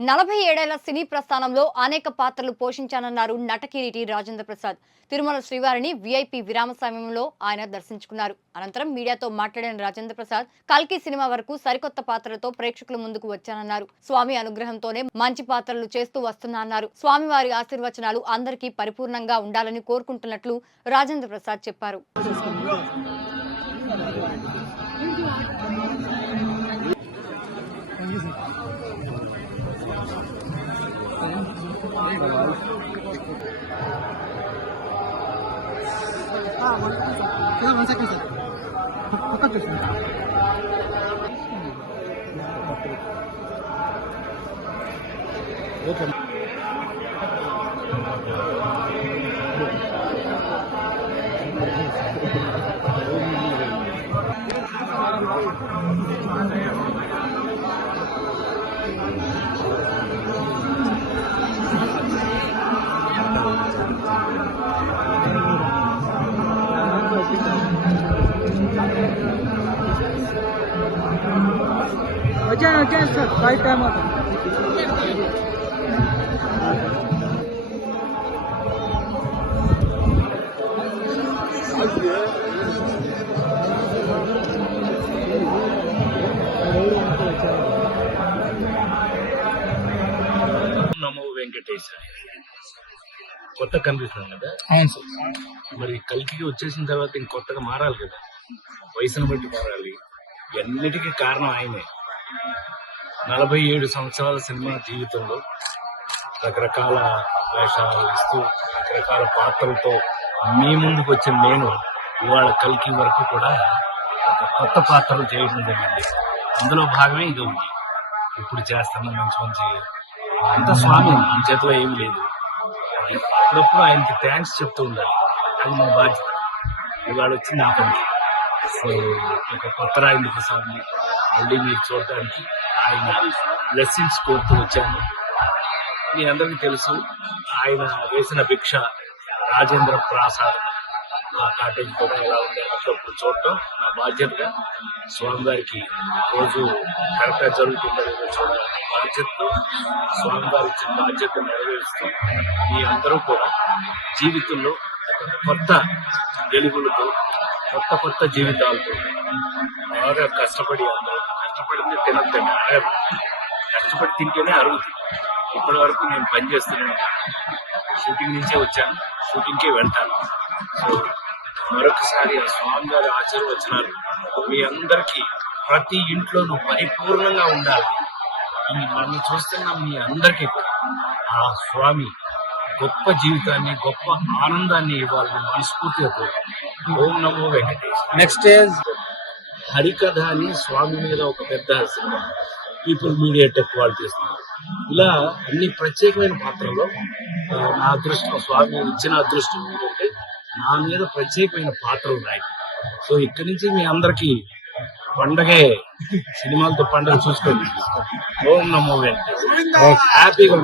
47 ఏళ్ల సినీ ప్రస్థానంలో అనేక పాత్రలు పోషించానన్నారు నటకిరీటి రాజేంద్ర ప్రసాద్. తిరుమల శ్రీవారిని వీఐపీ విరామ సమయంలో ఆయన దర్శించుకున్నారు. అనంతరం మీడియాతో మాట్లాడిన రాజేంద్ర ప్రసాద్ కల్కి సినిమా వరకు సరికొత్త పాత్రలతో ప్రేక్షకుల ముందుకు వచ్చానన్నారు. స్వామి అనుగ్రహంతోనే మంచి పాత్రలు చేస్తూ వస్తున్నా. స్వామివారి ఆశీర్వచనాలు అందరికీ పరిపూర్ణంగా ఉండాలని కోరుకుంటున్నట్లు రాజేంద్ర ప్రసాద్ చెప్పారు. One second, sir. Okay. Again, sir. Right time out. నమో వెంకటేశ కొత్త కనిపిస్తుంది కదా. అవును సార్. మరి కల్కి వచ్చేసిన తర్వాత ఇంకొత్తగా మారాలి కదా, వయసును బట్టి మారాలి. అన్నిటికీ కారణం ఆయనే. 47 సంవత్సరాల సినిమా జీవితంలో రకరకాల వేషాలు ఇస్తూ రకరకాల పాత్రలతో మీ ముందుకు వచ్చిన నేను ఇవాళ కల్కి వరకు కూడా ఒక కొత్త పాత్రలు చేయడం జరిగింది. అందులో భాగమే ఇది ఉంది. ఇప్పుడు చేస్తున్న మంచి మంచి అంత స్వామి మన చేతిలో ఏమి లేదు. అప్పుడప్పుడు ఆయనకి థ్యాంక్స్ చెప్తూ ఉండాలి, అది మన బాధ్యత. ఇవాళ వచ్చింది ఆ పని. సో ఒక కొత్త రాజేంద్ర ప్రసాద్ని మళ్ళీ మీరు చూడటానికి ఆయన బ్లెస్సింగ్స్ కోరుతూ వచ్చాను. మీ అందరికీ తెలుసు, ఆయన వేసిన భిక్ష రాజేంద్ర ప్రసాద్ ఆ కాటేజ్ కూడా ఎలా ఉండాలి అప్పుడప్పుడు చూడటం నా బాధ్యతగా. స్వామివారికి రోజు కరెక్ట్గా జరుగుతుందో చూడాలని బాధ్యతతో స్వామివారి ఇచ్చిన బాధ్యత నెరవేరుస్తూ మీ అందరూ కూడా జీవితంలో కొత్త వెలుగులతో కొత్త జీవితాలతో బాగా కష్టపడి అందరూ కష్టపడింది తినద్దండి, అరగదు. కష్టపడి తింటేనే అరుగుతుంది. ఇప్పటి వరకు నేను పనిచేస్తున్నాను, షూటింగ్ నుంచే వచ్చాను, షూటింగ్కే వెళ్తాను. సో మరొకసారి ఆ స్వామి గారి ఆశీర్వచనాలు మీ అందరికీ ప్రతి ఇంట్లోనూ పరిపూర్ణంగా ఉండాలి. ఈ మనం చూస్తున్న మీ అందరికీ కూడా ఆ స్వామి గొప్ప జీవితాన్ని గొప్ప ఆనందాన్ని ఇవ్వాలని మనస్ఫూర్తిగా కోరుకుంటున్నాను. ఓం నమో వెంకటేశ్. నెక్స్ట్ ఇస్ హరికథ అని స్వామి మీద ఒక పెద్ద సినిమా పీపుల్ మీడియా టెక్ వాళ్ళు చేస్తున్నారు. ఇలా అన్ని ప్రత్యేకమైన పాత్రల్లో నా అదృష్టం, స్వామి ఇచ్చిన అదృష్టం ఏంటంటే నా మీద ప్రత్యేకమైన పాత్రలు ఉన్నాయి. సో ఇక్కడి నుంచి మీ అందరికీ పండగే, సినిమాలతో పండుగ చూసుకోండి. ఓం నమో వెంకటేశ్. హ్యాపీగా